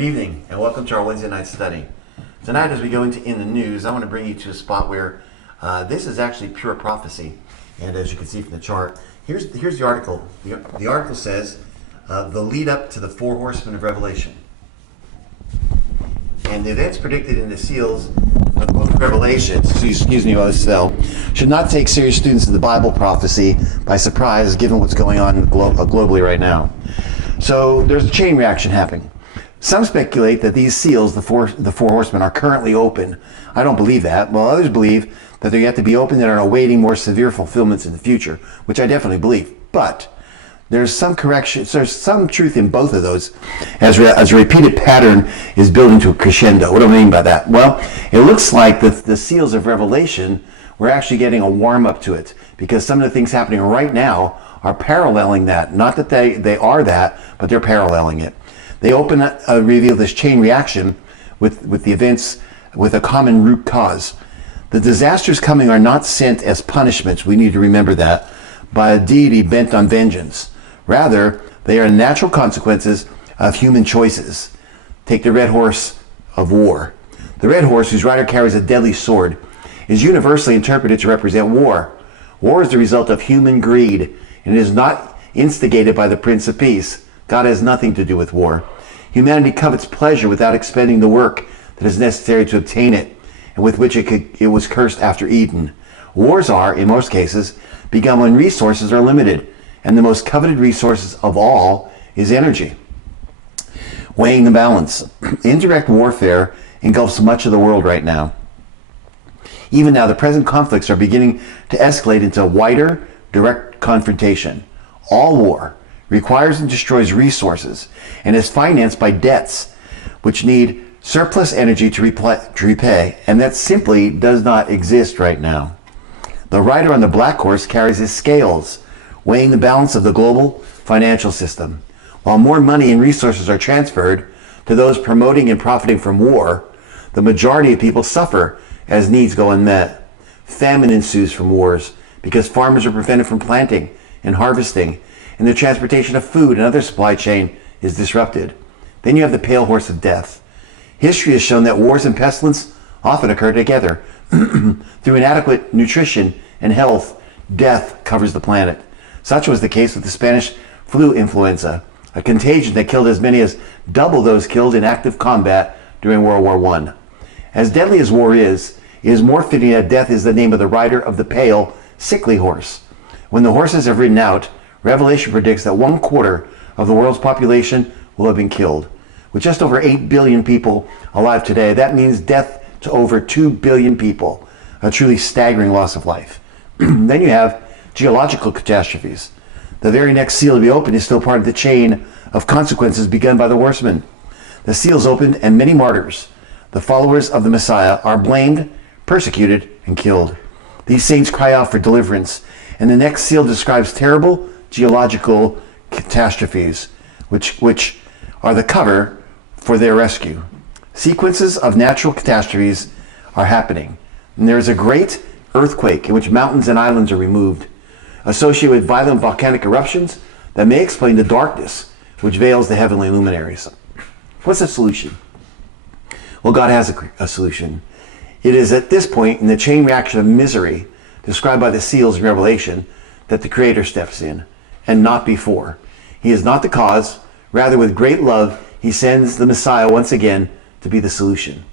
Good evening, and welcome to our Wednesday night study. Tonight, as we go into In the News, I want to bring you to a spot where this is actually pure prophecy. And as you can see from the chart, here's the article. The article says, the lead up to the four horsemen of Revelation. And the events predicted in the seals of the book of Revelation, excuse me while I spell, should not take serious students of the Bible prophecy by surprise, given what's going on globally right now. So there's a chain reaction happening. Some speculate that these seals, the four horsemen, are currently open. I don't believe that. While others believe that they're yet to be opened and are awaiting more severe fulfillments in the future, which I definitely believe. But there's some correction, there's some truth in both of those, as a repeated pattern is building to a crescendo. What do I mean by that? Well, it looks like the seals of Revelation, we're actually getting a warm-up to it, because some of the things happening right now are paralleling that. Not that they are that, but they're paralleling it. They reveal this chain reaction with the events with a common root cause. The disasters coming are not sent as punishments, we need to remember that, by a deity bent on vengeance. Rather, they are natural consequences of human choices. Take the red horse of war. The red horse, whose rider carries a deadly sword, is universally interpreted to represent war. War is the result of human greed, and it is not instigated by the Prince of Peace. God has nothing to do with war. Humanity covets pleasure without expending the work that is necessary to obtain it, and with which it was cursed after Eden. Wars are, in most cases, begun when resources are limited, and the most coveted resources of all is energy. Weighing the balance. Indirect warfare engulfs much of the world right now. Even now, the present conflicts are beginning to escalate into wider, direct confrontation. All war requires and destroys resources and is financed by debts which need surplus energy to repay, and that simply does not exist right now. The rider on the black horse carries his scales, weighing the balance of the global financial system. While more money and resources are transferred to those promoting and profiting from war, the majority of people suffer as needs go unmet. Famine ensues from wars because farmers are prevented from planting and harvesting, and the transportation of food and other supply chain is disrupted. Then you have the pale horse of death. History has shown that wars and pestilence often occur together. Through inadequate nutrition and health, death covers the planet. Such was the case with the Spanish flu influenza, a contagion that killed as many as double those killed in active combat during World War I. As deadly as war is, it is more fitting that death is the name of the rider of the pale, sickly horse. When the horses have ridden out, Revelation predicts that 1/4 of the world's population will have been killed. With just over 8 billion people alive today, that means death to over 2 billion people, a truly staggering loss of life. Then you have geological catastrophes. The very next seal to be opened is still part of the chain of consequences begun by the horsemen. The seals opened, and many martyrs, the followers of the Messiah, are blamed, persecuted, and killed. These saints cry out for deliverance, and the next seal describes terrible geological catastrophes, which are the cover for their rescue. Sequences of natural catastrophes are happening, and there is a great earthquake in which mountains and islands are removed, associated with violent volcanic eruptions that may explain the darkness which veils the heavenly luminaries. What's the solution? Well, God has a solution. It is at this point in the chain reaction of misery described by the seals in Revelation that the Creator steps in, and not before. He is not the cause. Rather, with great love, he sends the Messiah once again to be the solution.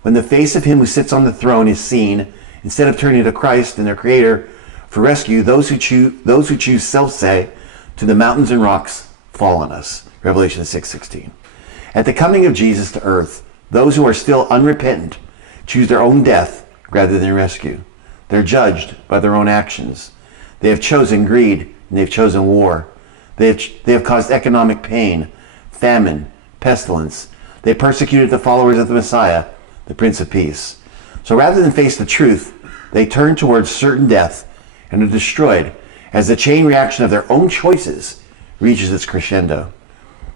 When the face of him who sits on the throne is seen, instead of turning to Christ and their Creator for rescue, those who choose self say, "To the mountains and rocks, fall on us." Revelation 6:16. At the coming of Jesus to earth, those who are still unrepentant choose their own death rather than rescue. They're judged by their own actions. They have chosen greed, and they've chosen war. They have caused economic pain, famine, pestilence. They persecuted the followers of the Messiah, the Prince of Peace. So rather than face the truth, they turn towards certain death and are destroyed as the chain reaction of their own choices reaches its crescendo.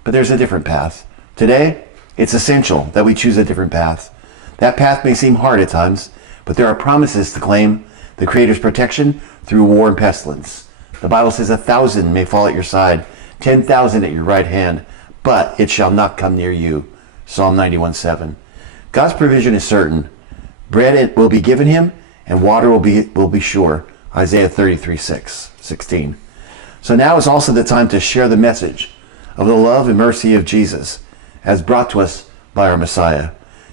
But there's a different path. Today, it's essential that we choose a different path. That path may seem hard at times, but there are promises to claim the Creator's protection through war and pestilence. The Bible says 1,000 may fall at your side, 10,000 at your right hand, but it shall not come near you. Psalm 91:7. God's provision is certain. Bread will be given him, and water will be sure. Isaiah 33:16. So now is also the time to share the message of the love and mercy of Jesus as brought to us by our Messiah.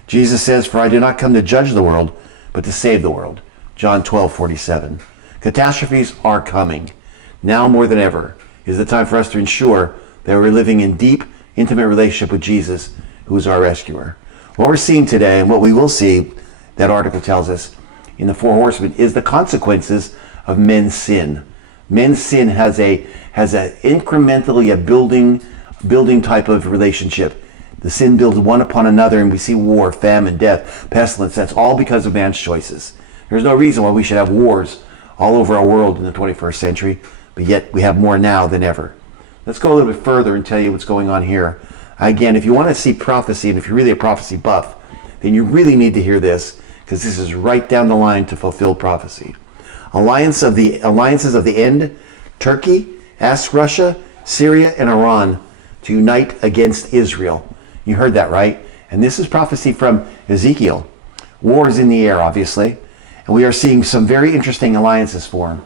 Jesus says, "For I did not come to judge the world, but to save the world." John 12:47. Catastrophes are coming. Now more than ever is the time for us to ensure that we're living in deep, intimate relationship with Jesus, who is our rescuer. What we're seeing today, and what we will see, that article tells us, in the Four Horsemen, is the consequences of men's sin. Men's sin has a incrementally a building type of relationship. The sin builds one upon another, and we see war, famine, death, pestilence. That's all because of man's choices. There's no reason why we should have wars all over our world in the 21st century, but yet we have more now than ever. Let's go a little bit further and tell you what's going on here. Again, if you want to see prophecy, and if you're really a prophecy buff, then you really need to hear this, because this is right down the line to fulfill prophecy. Alliances of the end: Turkey asks Russia, Syria, and Iran to unite against Israel. You heard that right. And this is prophecy from Ezekiel. War is in the air, obviously, and we are seeing some very interesting alliances form.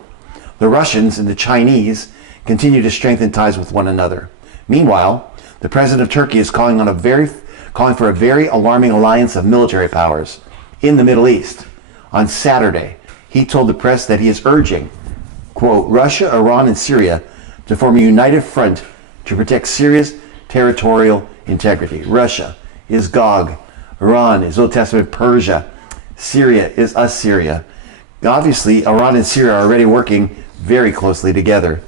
The Russians and the Chinese continue to strengthen ties with one another. Meanwhile, the president of Turkey is calling for a very alarming alliance of military powers in the Middle East. On Saturday, he told the press that he is urging, quote, Russia, Iran, and Syria to form a united front to protect Syria's territorial integrity. Russia is Gog. Iran is Old Testament Persia. Syria is Assyria. Obviously, Iran and Syria are already working very closely together.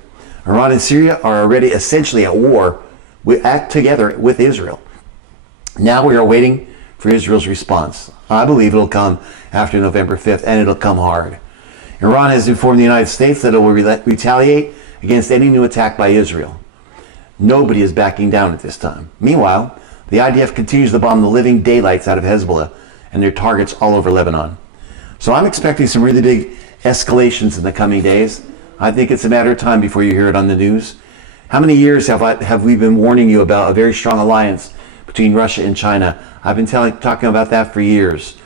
Iran and Syria are already essentially at war. We act together with Israel. Now we are waiting for Israel's response. I believe it'll come after November 5th, and it'll come hard. Iran has informed the United States that it will retaliate against any new attack by Israel. Nobody is backing down at this time. Meanwhile, the IDF continues to bomb the living daylights out of Hezbollah and their targets all over Lebanon. So I'm expecting some really big escalations in the coming days. I think it's a matter of time before you hear it on the news. How many years have we been warning you about a very strong alliance between Russia and China? I've been talking about that for years.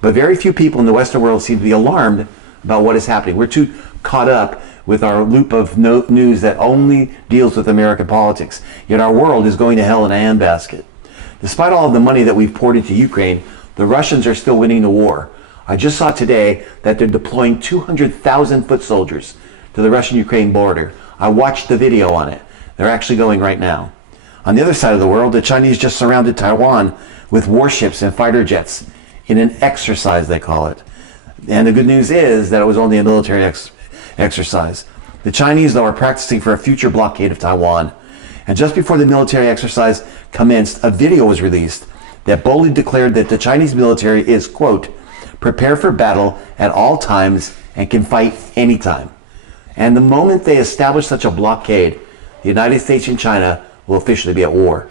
But very few people in the Western world seem to be alarmed about what is happening. We're too caught up with our loop of news that only deals with American politics. Yet our world is going to hell in a handbasket. Despite all of the money that we've poured into Ukraine, the Russians are still winning the war. I just saw today that they're deploying 200,000 foot soldiers to the Russian-Ukraine border. I watched the video on it. They're actually going right now. On the other side of the world, the Chinese just surrounded Taiwan with warships and fighter jets in an exercise, they call it. And the good news is that it was only a military exercise. The Chinese, though, are practicing for a future blockade of Taiwan. And just before the military exercise commenced, a video was released that boldly declared that the Chinese military is, quote, prepared for battle at all times and can fight anytime. And the moment they establish such a blockade, the United States and China will officially be at war.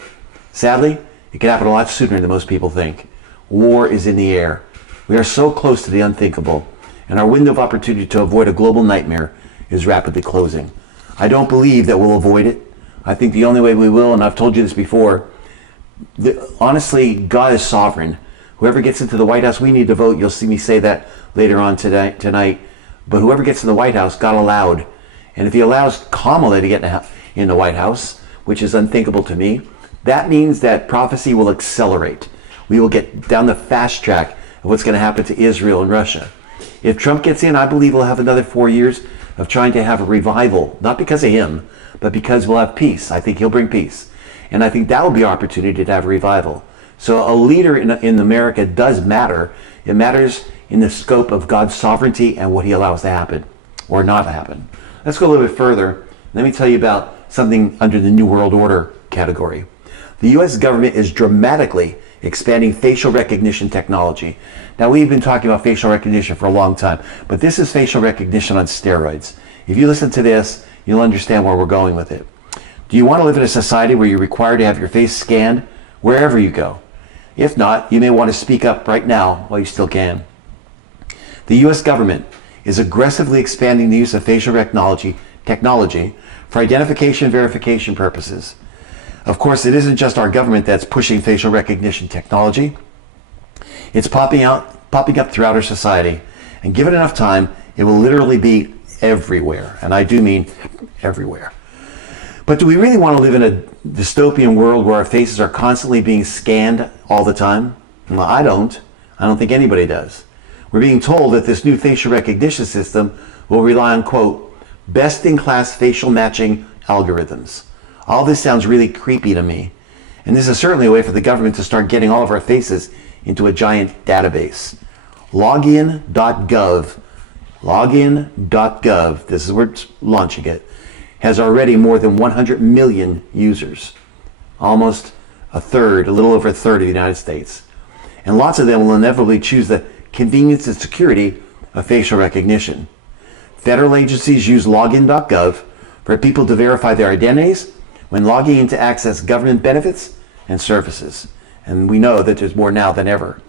Sadly, it could happen a lot sooner than most people think. War is in the air. We are so close to the unthinkable, and our window of opportunity to avoid a global nightmare is rapidly closing. I don't believe that we'll avoid it. I think the only way we will, and I've told you this before, honestly, God is sovereign. Whoever gets into the White House, we need to vote. You'll see me say that later on tonight. But whoever gets in the White House, God allowed. And if he allows Kamala to get in the White House, which is unthinkable to me, that means that prophecy will accelerate. We will get down the fast track of what's going to happen to Israel and Russia. If Trump gets in, I believe we'll have another 4 years of trying to have a revival, not because of him, but because we'll have peace. I think he'll bring peace. And I think that will be our opportunity to have a revival. So a leader in America does matter. It matters in the scope of God's sovereignty and what he allows to happen or not happen. Let's go a little bit further. Let me tell you about something under the New World Order category. The U.S. government is dramatically expanding facial recognition technology. Now, we've been talking about facial recognition for a long time, but this is facial recognition on steroids. If you listen to this, you'll understand where we're going with it. Do you want to live in a society where you're required to have your face scanned wherever you go? If not, you may want to speak up right now while you still can. The U.S. government is aggressively expanding the use of facial technology for identification and verification purposes. Of course, it isn't just our government that's pushing facial recognition technology. It's popping up throughout our society. And given enough time, it will literally be everywhere. And I do mean everywhere. But do we really want to live in a dystopian world where our faces are constantly being scanned all the time? Well, I don't. I don't think anybody does. We're being told that this new facial recognition system will rely on, quote, best-in-class facial matching algorithms. All this sounds really creepy to me. And this is certainly a way for the government to start getting all of our faces into a giant database. Login.gov, this is where it's launching it, has already more than 100 million users. Almost a little over a third of the United States. And lots of them will inevitably choose the convenience and security of facial recognition. Federal agencies use login.gov for people to verify their identities when logging in to access government benefits and services. And we know that there's more now than ever.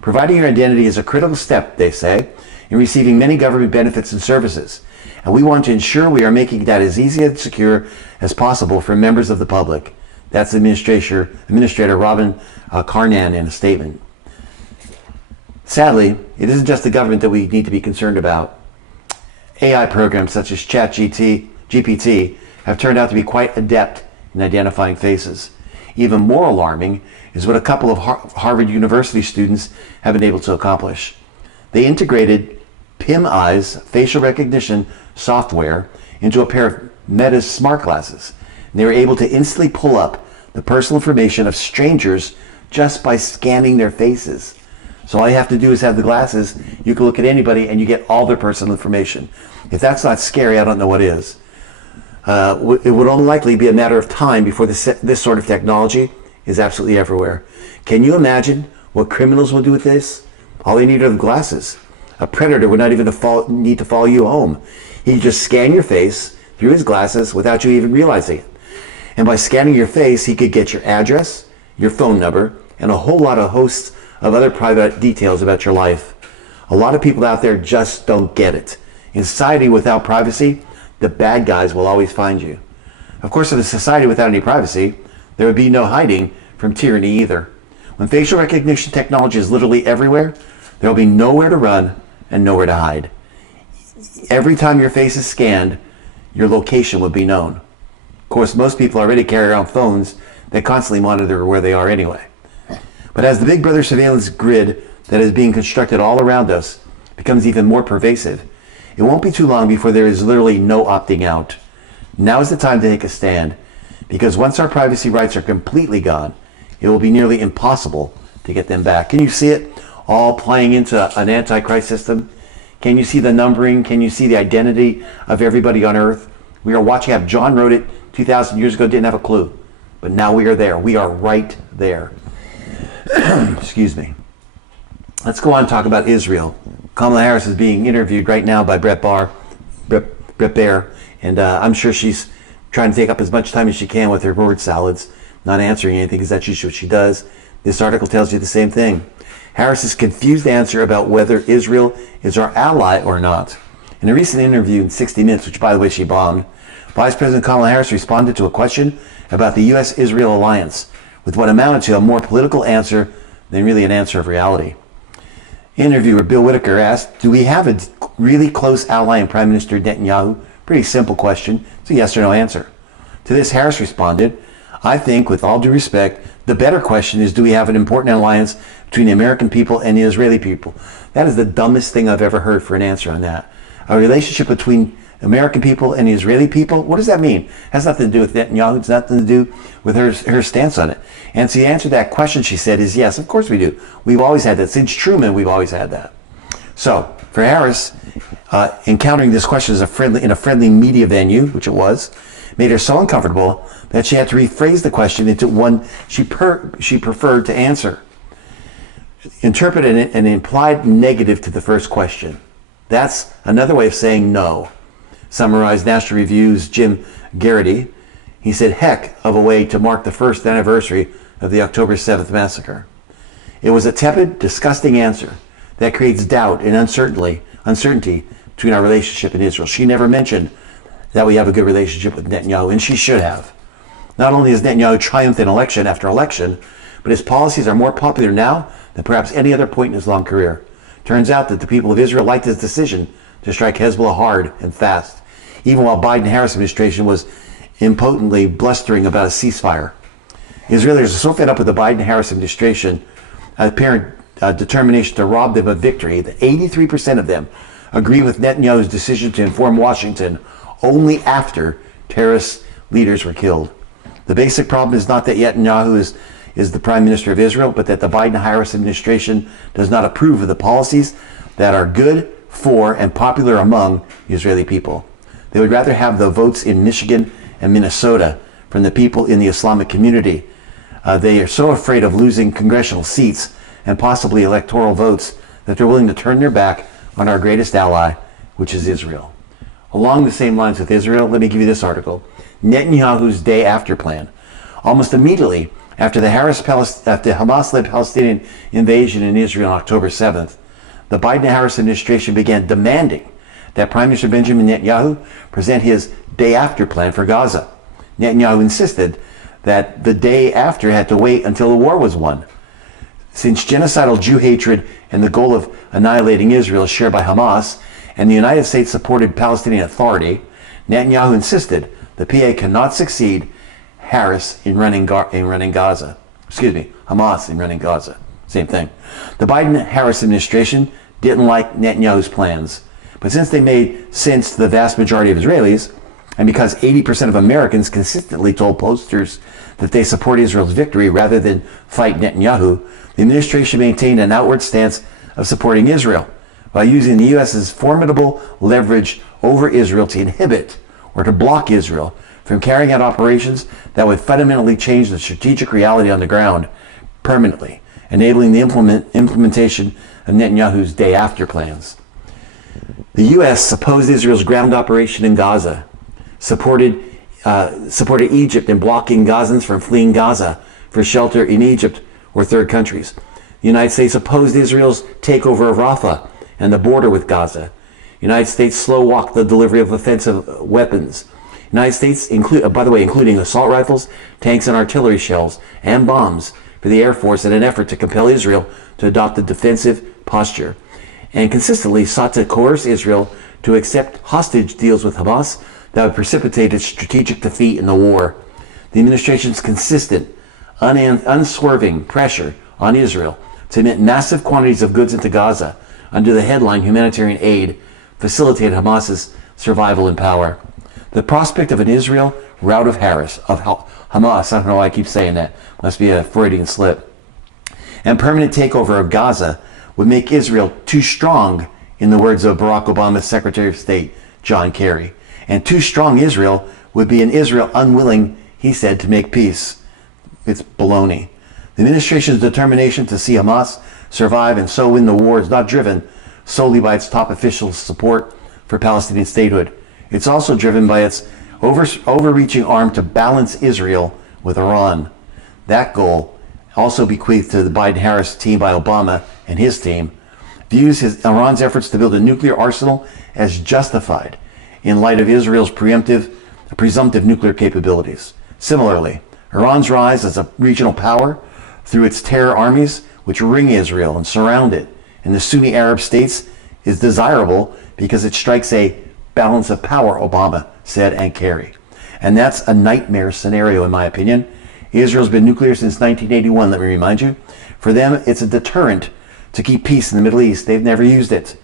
Providing your identity is a critical step, they say, in receiving many government benefits and services. And we want to ensure we are making that as easy and secure as possible for members of the public. That's Administrator Robin Carnan in a statement. Sadly, it isn't just the government that we need to be concerned about. AI programs such as ChatGPT have turned out to be quite adept in identifying faces. Even more alarming is what a couple of Harvard University students have been able to accomplish. They integrated PimEye's facial recognition software into a pair of Meta's smart glasses. And they were able to instantly pull up the personal information of strangers just by scanning their faces. So all you have to do is have the glasses. You can look at anybody and you get all their personal information. If that's not scary, I don't know what is. It would only likely be a matter of time before this sort of technology is absolutely everywhere. Can you imagine what criminals will do with this? All they need are the glasses. A predator would not even need to follow you home. He could just scan your face through his glasses without you even realizing it. And by scanning your face, he could get your address, your phone number, and a whole lot of hosts of other private details about your life. A lot of people out there just don't get it. In society without privacy, the bad guys will always find you. Of course, in a society without any privacy, there would be no hiding from tyranny either. When facial recognition technology is literally everywhere, there will be nowhere to run and nowhere to hide. Every time your face is scanned, your location would be known. Of course, most people already carry around phones that constantly monitor where they are anyway. But as the Big Brother surveillance grid that is being constructed all around us becomes even more pervasive, it won't be too long before there is literally no opting out. Now is the time to take a stand, because once our privacy rights are completely gone, it will be nearly impossible to get them back. Can you see it all playing into an antichrist system? Can you see the numbering? Can you see the identity of everybody on earth? We are watching how John wrote it 2,000 years ago, didn't have a clue. But now we are there. We are right there. Excuse me. Let's go on and talk about Israel. Kamala Harris is being interviewed right now by Brett Baier, and I'm sure she's trying to take up as much time as she can with her word salads, not answering anything, because that's usually what she does. This article tells you the same thing. Harris's confused answer about whether Israel is our ally or not. In a recent interview in 60 Minutes, which by the way she bombed, Vice President Kamala Harris responded to a question about the U.S.-Israel alliance with what amounted to a more political answer than really an answer of reality. Interviewer Bill Whitaker asked, do we have a really close ally in Prime Minister Netanyahu? Pretty simple question. It's a yes or no answer. To this, Harris responded, I think, with all due respect, the better question is, do we have an important alliance between the American people and the Israeli people? That is the dumbest thing I've ever heard for an answer on that. A relationship between American people and the Israeli people? What does that mean? It has nothing to do with Netanyahu. It's nothing to do with her stance on it. And so the answer to that question, she said, is yes, of course we do. We've always had that. Since Truman, we've always had that. So for Harris, encountering this question in a friendly media venue, which it was, made her so uncomfortable that she had to rephrase the question into one she preferred to answer. Interpret an implied negative to the first question. That's another way of saying no. Summarized National Review's Jim Garrity. He said, heck of a way to mark the first anniversary of the October 7th massacre. It was a tepid, disgusting answer that creates doubt and uncertainty between our relationship and Israel. She never mentioned that we have a good relationship with Netanyahu, and she should have. Not only has Netanyahu triumphed in election after election, but his policies are more popular now than perhaps any other point in his long career. Turns out that the people of Israel liked his decision to strike Hezbollah hard and fast, even while Biden-Harris administration was impotently blustering about a ceasefire. Israelis are so fed up with the Biden-Harris administration apparent determination to rob them of victory that 83% of them agree with Netanyahu's decision to inform Washington only after terrorist leaders were killed. The basic problem is not that Netanyahu is the Prime Minister of Israel, but that the Biden-Harris administration does not approve of the policies that are good for and popular among Israeli people. They would rather have the votes in Michigan and Minnesota from the people in the Islamic community. They are so afraid of losing congressional seats and possibly electoral votes that they're willing to turn their back on our greatest ally, which is Israel. Along the same lines with Israel, let me give you this article. Netanyahu's day after plan. Almost immediately after the Hamas-led Palestinian invasion in Israel on October 7th, the Biden-Harris administration began demanding that Prime Minister Benjamin Netanyahu present his day after plan for Gaza. Netanyahu insisted that the day after had to wait until the war was won. Since genocidal Jew hatred and the goal of annihilating Israel is shared by Hamas and the United States supported Palestinian Authority, Netanyahu insisted the PA cannot succeed Hamas in running Gaza. Same thing. The Biden-Harris administration didn't like Netanyahu's plans, but since they made sense to the vast majority of Israelis, and because 80% of Americans consistently told pollsters that they support Israel's victory rather than fight Netanyahu, the administration maintained an outward stance of supporting Israel by using the U.S.'s formidable leverage over Israel to inhibit or to block Israel from carrying out operations that would fundamentally change the strategic reality on the ground permanently, enabling the implementation of Netanyahu's day after plans. The U.S. opposed Israel's ground operation in Gaza, supported Egypt in blocking Gazans from fleeing Gaza for shelter in Egypt or third countries. The United States opposed Israel's takeover of Rafah and the border with Gaza. The United States slow-walked the delivery of offensive weapons. The United States, including assault rifles, tanks and artillery shells, and bombs for the Air Force in an effort to compel Israel to adopt a defensive posture, and consistently sought to coerce Israel to accept hostage deals with Hamas that would precipitate its strategic defeat in the war. The administration's consistent, unswerving pressure on Israel to emit massive quantities of goods into Gaza under the headline humanitarian aid facilitated Hamas's survival in power. The prospect of an Israel rout of Hamas, I don't know why I keep saying that, must be a Freudian slip, and permanent takeover of Gaza would make Israel too strong, in the words of Barack Obama's Secretary of State, John Kerry. And too strong Israel would be an Israel unwilling, he said, to make peace. It's baloney. The administration's determination to see Hamas survive and so win the war is not driven solely by its top officials' support for Palestinian statehood. It's also driven by its overreaching arm to balance Israel with Iran. That goal, also bequeathed to the Biden-Harris team by Obama and his team, views Iran's efforts to build a nuclear arsenal as justified in light of Israel's presumptive nuclear capabilities. Similarly, Iran's rise as a regional power through its terror armies, which ring Israel and surround it, and the Sunni Arab states, is desirable because it strikes a balance of power, Obama said, and Kerry. And that's a nightmare scenario, in my opinion. Israel's been nuclear since 1981, let me remind you. For them, it's a deterrent to keep peace in the Middle East. They've never used it.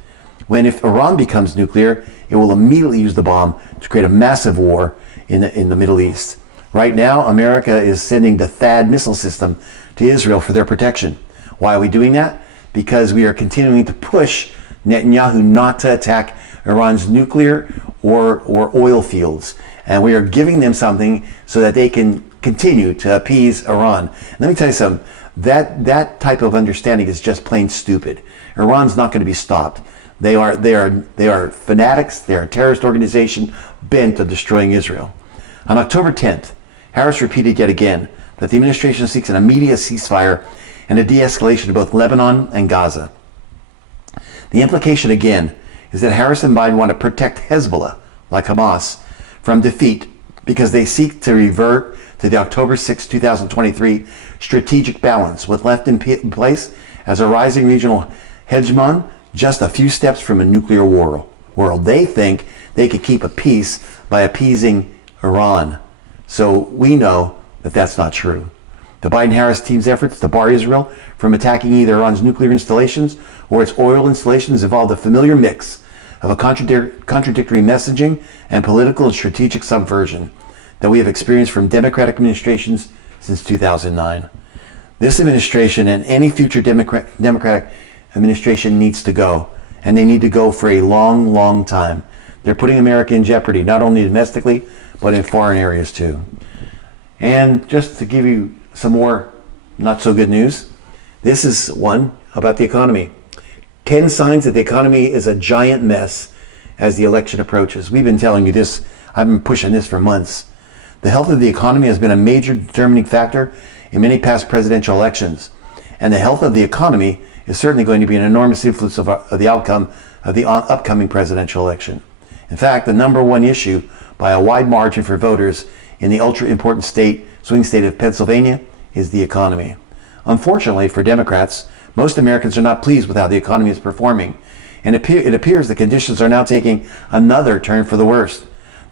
If Iran becomes nuclear, it will immediately use the bomb to create a massive war in the Middle East. Right now, America is sending the THAAD missile system to Israel for their protection. Why are we doing that? Because we are continuing to push Netanyahu not to attack Iran's nuclear or oil fields. And we are giving them something so that they can continue to appease Iran. Let me tell you something. That type of understanding is just plain stupid. Iran's not going to be stopped. They are fanatics. They are a terrorist organization bent on destroying Israel. On October 10th, Harris repeated yet again that the administration seeks an immediate ceasefire and a de-escalation of both Lebanon and Gaza. The implication again is that Harris and Biden want to protect Hezbollah, like Hamas, from defeat because they seek to revert to the October 6, 2023 strategic balance with left in place as a rising regional hegemon just a few steps from a nuclear world. They think they could keep a peace by appeasing Iran. So we know that that's not true. The Biden-Harris team's efforts to bar Israel from attacking either Iran's nuclear installations or its oil installations involved a familiar mix of a contradictory messaging and political and strategic subversion that we have experienced from Democratic administrations since 2009. This administration and any future Democratic administration needs to go, and they need to go for a long, long time. They're putting America in jeopardy, not only domestically, but in foreign areas too. And just to give you some more not so good news, this is one about the economy. 10 signs that the economy is a giant mess as the election approaches. We've been telling you this. I've been pushing this for months. The health of the economy has been a major determining factor in many past presidential elections. And the health of the economy is certainly going to be an enormous influence of the outcome of the upcoming presidential election. In fact, the number one issue by a wide margin for voters in the ultra-important swing state of Pennsylvania is the economy. Unfortunately for Democrats, most Americans are not pleased with how the economy is performing, and it appears the conditions are now taking another turn for the worst.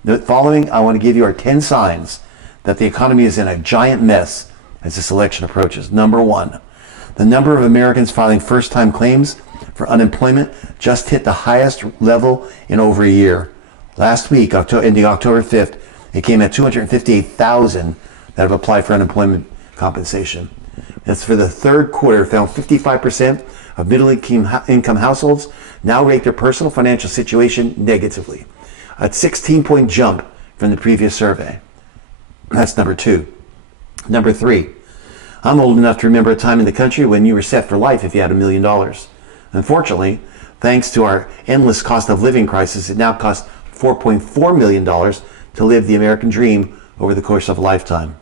The following, I want to give you, are 10 signs that the economy is in a giant mess as this election approaches. Number one, the number of Americans filing first-time claims for unemployment just hit the highest level in over a year. Last week, ending October 5th, it came at 258,000 that have applied for unemployment compensation. That's for the third quarter, found 55% of middle-income households now rate their personal financial situation negatively, a 16-point jump from the previous survey. That's number two. Number three, I'm old enough to remember a time in the country when you were set for life if you had $1 million. Unfortunately, thanks to our endless cost of living crisis, it now costs $4.4 million to live the American dream over the course of a lifetime.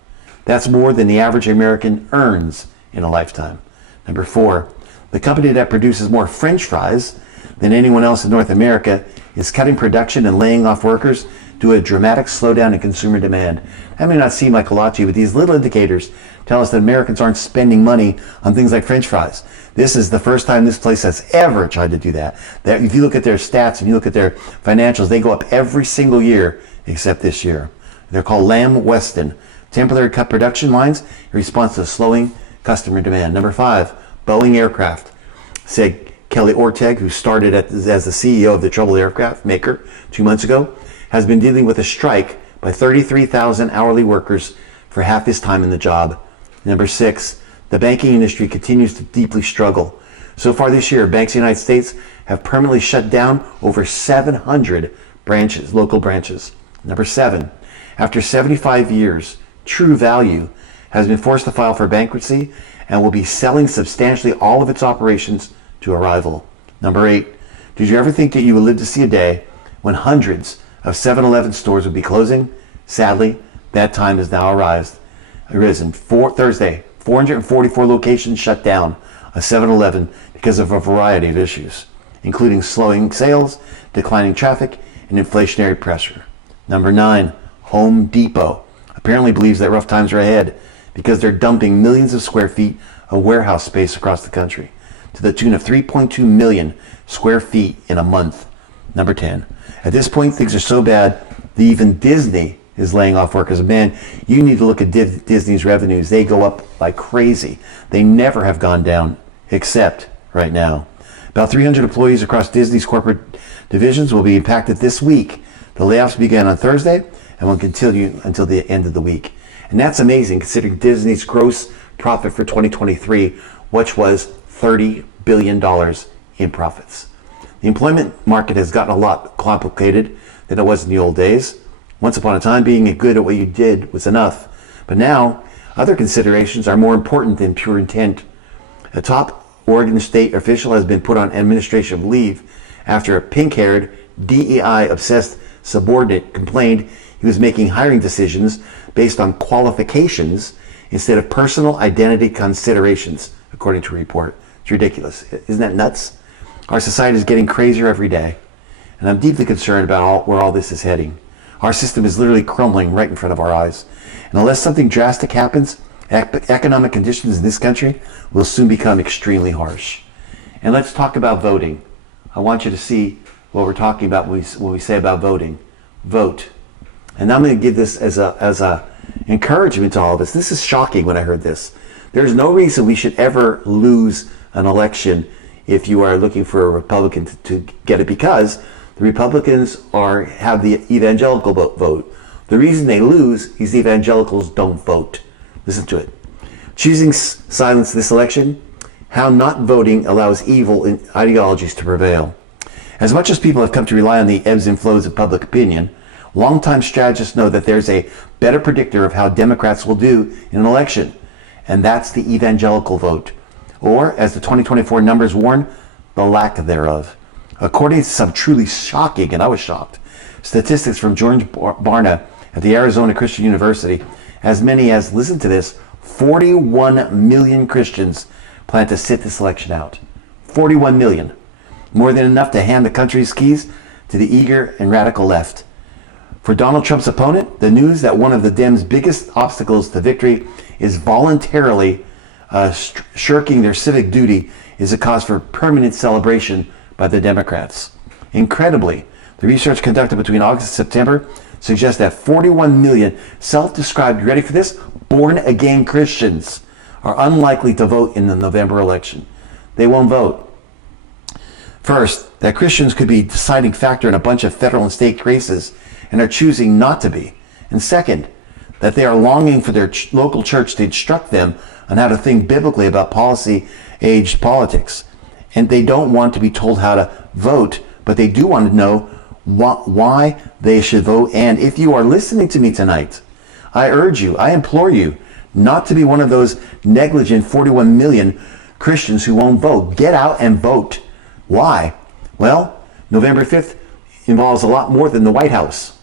That's more than the average American earns in a lifetime. Number four, the company that produces more French fries than anyone else in North America is cutting production and laying off workers due to a dramatic slowdown in consumer demand. That may not seem like a lot to you, but these little indicators tell us that Americans aren't spending money on things like French fries. This is the first time this place has ever tried to do that. If you look at their stats and you look at their financials, they go up every single year except this year. They're called Lamb Weston. Temporary cut production lines in response to slowing customer demand. Number five, Boeing Aircraft. Said Kelly Orteg, who started as the CEO of the troubled aircraft maker 2 months ago, has been dealing with a strike by 33,000 hourly workers for half his time in the job. Number six, the banking industry continues to deeply struggle. So far this year, banks in the United States have permanently shut down over 700 branches, local branches. Number seven, after 75 years, True Value has been forced to file for bankruptcy and will be selling substantially all of its operations to a rival. Number eight, did you ever think that you would live to see a day when hundreds of 7-Eleven stores would be closing? Sadly, that time has now arisen. Thursday, 444 locations shut down a 7-Eleven because of a variety of issues, including slowing sales, declining traffic, and inflationary pressure. Number nine, Home Depot apparently believes that rough times are ahead because they're dumping millions of square feet of warehouse space across the country to the tune of 3.2 million square feet in a month. Number 10, at this point things are so bad that even Disney is laying off workers. Man, you need to look at Disney's revenues. They go up like crazy. They never have gone down except right now. About 300 employees across Disney's corporate divisions will be impacted this week. The layoffs began on Thursday and will continue until the end of the week. And that's amazing considering Disney's gross profit for 2023, which was $30 billion in profits. The employment market has gotten a lot complicated than it was in the old days. Once upon a time, being good at what you did was enough. But now, other considerations are more important than pure intent. A top Oregon state official has been put on administrative leave after a pink-haired, DEI-obsessed subordinate complained he was making hiring decisions based on qualifications instead of personal identity considerations, according to a report. It's ridiculous. Isn't that nuts? Our society is getting crazier every day, and I'm deeply concerned about where all this is heading. Our system is literally crumbling right in front of our eyes. And unless something drastic happens, economic conditions in this country will soon become extremely harsh. And let's talk about voting. I want you to see what we're talking about when we say about voting. Vote. And I'm going to give this as a encouragement to all of us. This is shocking when I heard this. There's no reason we should ever lose an election if you are looking for a Republican to get it, because the Republicans have the evangelical vote. The reason they lose is the evangelicals don't vote. Listen to it. Choosing silence this election, how not voting allows evil ideologies to prevail. As much as people have come to rely on the ebbs and flows of public opinion, longtime strategists know that there's a better predictor of how Democrats will do in an election, and that's the evangelical vote, or, as the 2024 numbers warn, the lack thereof. According to some truly shocking, and I was shocked, statistics from George Barna at the Arizona Christian University, as many as, listen to this, 41 million Christians plan to sit this election out. 41 million. More than enough to hand the country's keys to the eager and radical left. For Donald Trump's opponent, the news that one of the Dems' biggest obstacles to victory is voluntarily shirking their civic duty is a cause for permanent celebration by the Democrats. Incredibly, the research conducted between August and September suggests that 41 million self-described, ready for this, born-again Christians are unlikely to vote in the November election. They won't vote. First, that Christians could be a deciding factor in a bunch of federal and state races and are choosing not to be. And second, that they are longing for their local church to instruct them on how to think biblically about policy-aged politics. And they don't want to be told how to vote, but they do want to know why they should vote. And if you are listening to me tonight, I urge you, I implore you, not to be one of those negligent 41 million Christians who won't vote. Get out and vote. Why? Well, November 5th involves a lot more than the White House.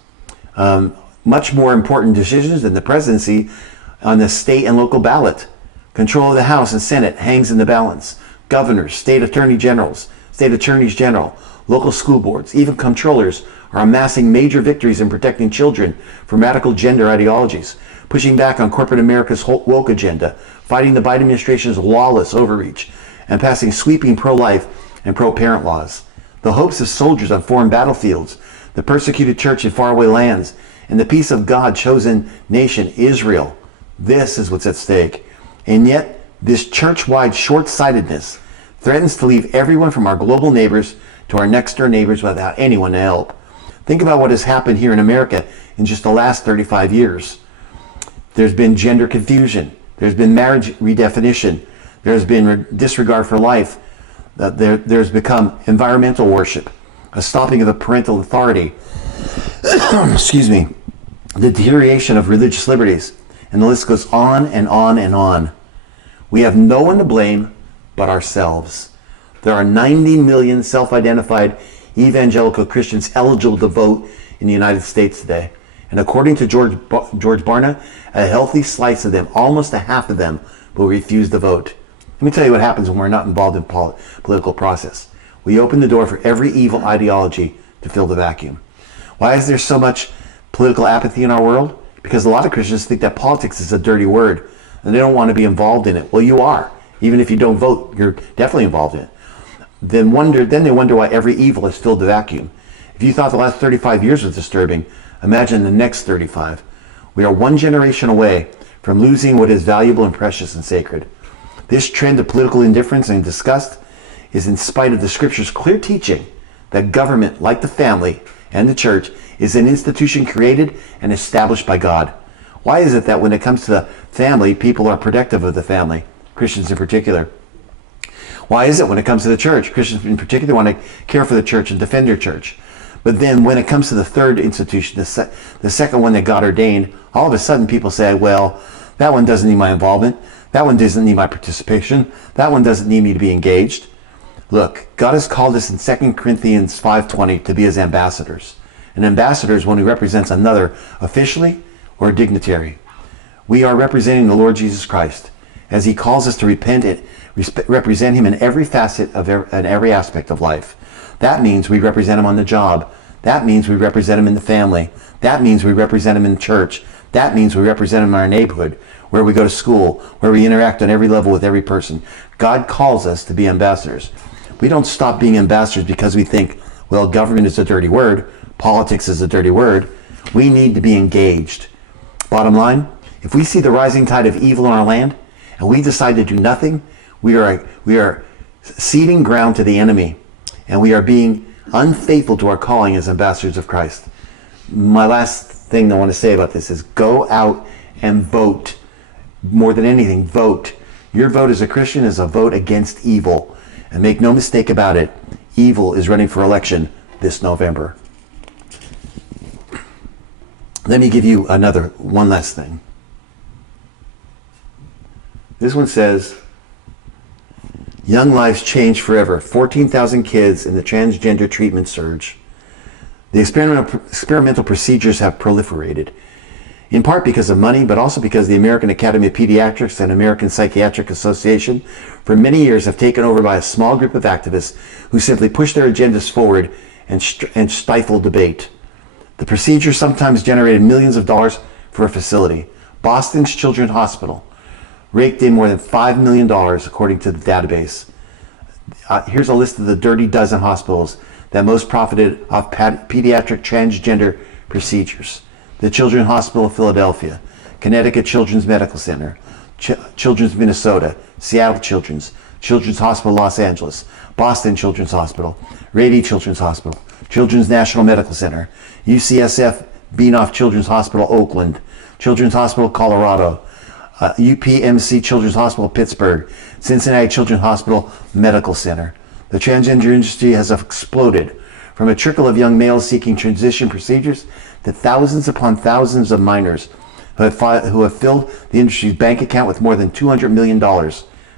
Much more important decisions than the presidency on the state and local ballot. Control of the House and Senate hangs in the balance. Governors, state attorneys general, local school boards, even comptrollers are amassing major victories in protecting children from radical gender ideologies, pushing back on corporate America's woke agenda, fighting the Biden administration's lawless overreach, and passing sweeping pro-life and pro-parent laws. The hopes of soldiers on foreign battlefields, the persecuted church in faraway lands, and the peace of God chosen nation, Israel. This is what's at stake. And yet, this church-wide short-sightedness threatens to leave everyone from our global neighbors to our next-door neighbors without anyone to help. Think about what has happened here in America in just the last 35 years. There's been gender confusion. There's been marriage redefinition. There's been disregard for life. There's become environmental worship, a stopping of the parental authority, excuse me, the deterioration of religious liberties, and the list goes on and on and on. We have no one to blame but ourselves. There are 90 million self-identified evangelical Christians eligible to vote in the United States today. And according to George Barna, a healthy slice of them, almost a half of them, will refuse to vote. Let me tell you what happens when we're not involved in political process. We open the door for every evil ideology to fill the vacuum. Why is there so much political apathy in our world? Because a lot of Christians think that politics is a dirty word and they don't want to be involved in it. Well, you are. Even if you don't vote, you're definitely involved in it. Then they wonder why every evil has filled the vacuum. If you thought the last 35 years was disturbing, imagine the next 35. We are one generation away from losing what is valuable and precious and sacred. This trend of political indifference and disgust is in spite of the scripture's clear teaching that government, like the family and the church, is an institution created and established by God. Why is it that when it comes to the family, people are protective of the family, Christians in particular? Why is it when it comes to the church, Christians in particular want to care for the church and defend their church? But then when it comes to the third institution, the second one that God ordained, all of a sudden people say, well, that one doesn't need my involvement. That one doesn't need my participation. That one doesn't need me to be engaged. Look, God has called us in 2 Corinthians 5:20 to be his ambassadors. An ambassador is one who represents another officially or dignitary. We are representing the Lord Jesus Christ as he calls us to repent and represent him in every facet of every aspect of life. That means we represent him on the job, That means we represent them in the family. That means we represent them in church. That means we represent them in our neighborhood, where we go to school, where we interact on every level with every person. God calls us to be ambassadors. We don't stop being ambassadors because we think, well, government is a dirty word, politics is a dirty word. We need to be engaged. Bottom line, if we see the rising tide of evil in our land and we decide to do nothing, we are ceding ground to the enemy, and we are being unfaithful to our calling as ambassadors of Christ. My last thing I want to say about this is go out and vote. More than anything, vote. Your vote as a Christian is a vote against evil. And make no mistake about it, evil is running for election this November. Let me give you one last thing. This one says, young lives change forever. 14,000 kids in the transgender treatment surge. The experimental procedures have proliferated, in part because of money, but also because the American Academy of Pediatrics and American Psychiatric Association for many years have taken over by a small group of activists who simply push their agendas forward and stifle debate. The procedure sometimes generated millions of dollars for a facility. Boston's Children's Hospital raked in more than $5 million according to the database. Here's a list of the dirty dozen hospitals that most profited off pediatric transgender procedures. The Children's Hospital of Philadelphia, Connecticut Children's Medical Center, Children's Minnesota, Seattle Children's Hospital Los Angeles, Boston Children's Hospital, Rady Children's Hospital, Children's National Medical Center, UCSF Beanoff Children's Hospital Oakland, Children's Hospital Colorado, UPMC Children's Hospital Pittsburgh, Cincinnati Children's Hospital Medical Center. The transgender industry has exploded from a trickle of young males seeking transition procedures to thousands upon thousands of minors who have filled the industry's bank account with more than $200 million,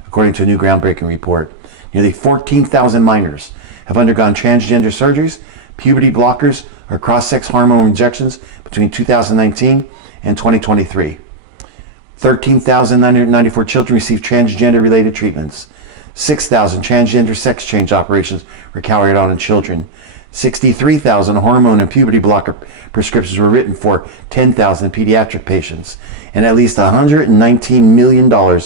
according to a new groundbreaking report. Nearly 14,000 minors have undergone transgender surgeries, puberty blockers, or cross-sex hormone injections between 2019 and 2023. 13,994 children received transgender-related treatments. 6,000 transgender sex change operations were carried out on children. 63,000 hormone and puberty blocker prescriptions were written for 10,000 pediatric patients, and at least $119 million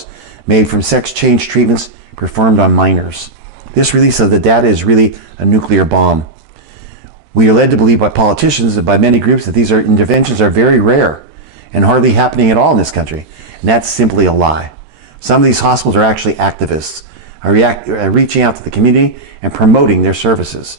made from sex change treatments performed on minors. This release of the data is really a nuclear bomb. We are led to believe by politicians and by many groups that these interventions are very rare and hardly happening at all in this country, and that's simply a lie. Some of these hospitals are actually activists, are reaching out to the community and promoting their services.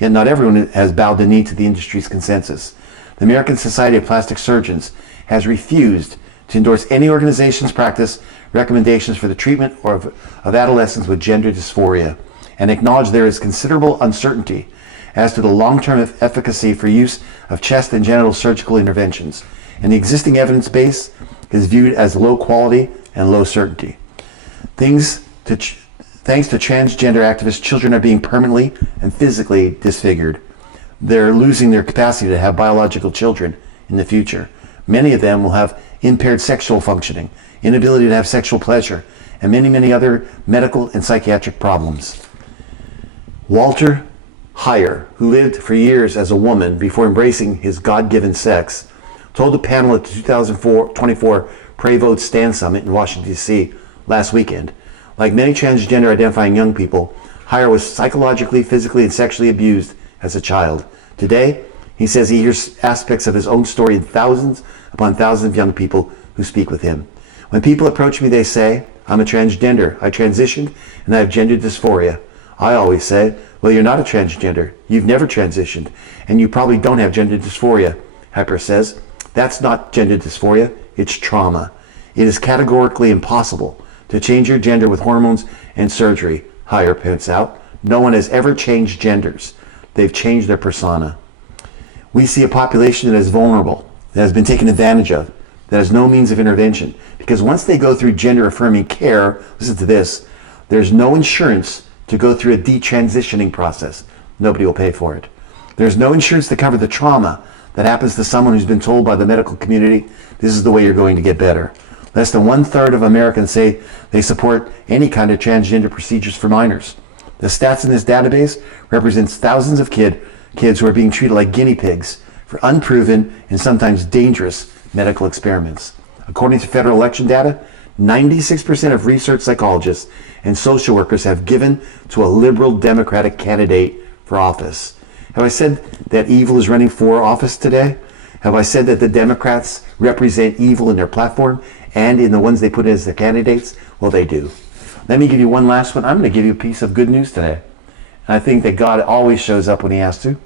Yet not everyone has bowed the knee to the industry's consensus. The American Society of Plastic Surgeons has refused to endorse any organization's practice recommendations for the treatment of adolescents with gender dysphoria, and acknowledge there is considerable uncertainty as to the long-term efficacy for use of chest and genital surgical interventions, and the existing evidence base is viewed as low quality and low certainty. Thanks to transgender activists, children are being permanently and physically disfigured. They're losing their capacity to have biological children in the future. Many of them will have impaired sexual functioning, inability to have sexual pleasure, and many, many other medical and psychiatric problems. Walter Heyer, who lived for years as a woman before embracing his God-given sex, told the panel at the 2024 Pray Vote Stand Summit in Washington, D.C. last weekend, like many transgender identifying young people, Heyer was psychologically, physically, and sexually abused as a child. Today, he says he hears aspects of his own story in thousands upon thousands of young people who speak with him. When people approach me, they say, I'm a transgender, I transitioned, and I have gender dysphoria. I always say, well, you're not a transgender, you've never transitioned, and you probably don't have gender dysphoria. Heyer says, that's not gender dysphoria, it's trauma. It is categorically impossible to change your gender with hormones and surgery, Heyer points out. No one has ever changed genders. They've changed their persona. We see a population that is vulnerable, that has been taken advantage of, that has no means of intervention. Because once they go through gender-affirming care, listen to this, there's no insurance to go through a detransitioning process. Nobody will pay for it. There's no insurance to cover the trauma that happens to someone who's been told by the medical community, this is the way you're going to get better. Less than 1/3 of Americans say they support any kind of transgender procedures for minors. The stats in this database represents thousands of kids kids who are being treated like guinea pigs for unproven and sometimes dangerous medical experiments. According to federal election data, 96% of research psychologists and social workers have given to a liberal Democratic candidate for office. Have I said that evil is running for office today? Have I said that the Democrats represent evil in their platform and in the ones they put as their candidates? Well, they do. Let me give you one last one. I'm going to give you a piece of good news today. And I think that God always shows up when he has to.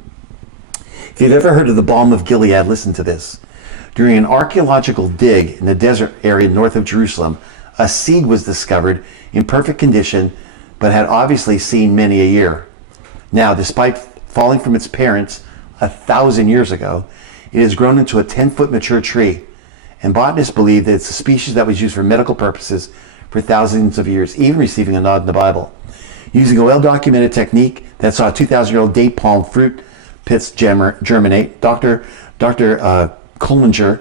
If you've ever heard of the balm of Gilead, listen to this. During an archaeological dig in the desert area north of Jerusalem, a seed was discovered in perfect condition, but had obviously seen many a year. Now, despite falling from its parents 1,000 years ago, it has grown into a 10-foot mature tree. And botanists believe that it's a species that was used for medical purposes for thousands of years, even receiving a nod in the Bible. Using a well-documented technique that saw 2,000-year-old date palm fruit pits germinate, Dr. Kullinger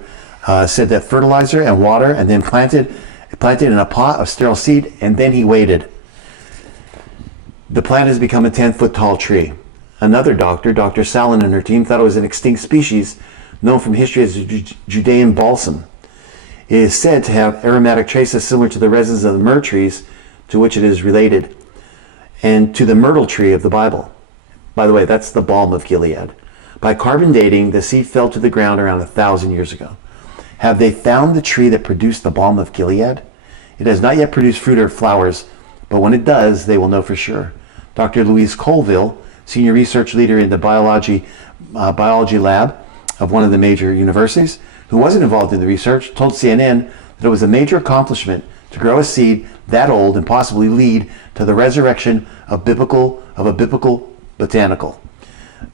said that fertilizer and water, and then planted in a pot of sterile seed, and then he waited. The plant has become a 10-foot tall tree. Another doctor, Dr. Salin and her team, thought it was an extinct species known from history as Judean balsam. It is said to have aromatic traces similar to the resins of the myrrh trees to which it is related, and to the myrtle tree of the Bible. By the way, that's the balm of Gilead. By carbon dating, the seed fell to the ground around 1,000 years ago. Have they found the tree that produced the balm of Gilead? It has not yet produced fruit or flowers, but when it does, they will know for sure. Dr. Louise Colville, senior research leader in the biology lab of one of the major universities, who wasn't involved in the research, told CNN that it was a major accomplishment to grow a seed that old and possibly lead to the resurrection of a biblical botanical.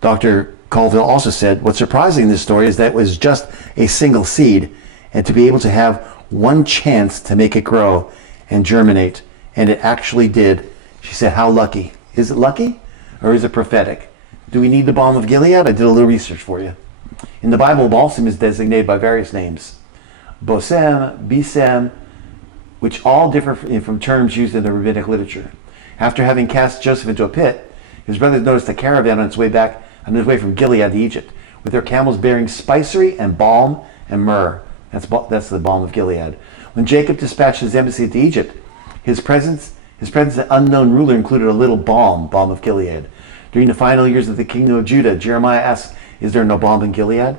Dr. Colville also said, what's surprising in this story is that it was just a single seed, and to be able to have one chance to make it grow and germinate, and it actually did. She said, how lucky. Is it lucky or is it prophetic? Do we need the balm of Gilead? I did a little research for you. In the Bible, balsam is designated by various names. Bosem, Bisem, which all differ from terms used in the rabbinic literature. After having cast Joseph into a pit, his brothers noticed a caravan on its way from Gilead to Egypt, with their camels bearing spicery and balm and myrrh. That's the balm of Gilead. When Jacob dispatched his embassy to Egypt, his presence an unknown ruler included a little balm of Gilead. During the final years of the kingdom of Judah, Jeremiah asked, is there no balm in Gilead?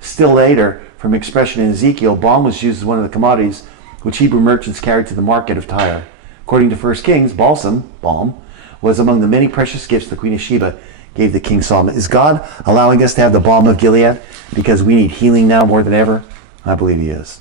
Still later, from expression in Ezekiel, balm was used as one of the commodities which Hebrew merchants carried to the market of Tyre. According to 1 Kings, balm, was among the many precious gifts the Queen of Sheba gave to King Solomon. Is God allowing us to have the balm of Gilead because we need healing now more than ever? I believe he is.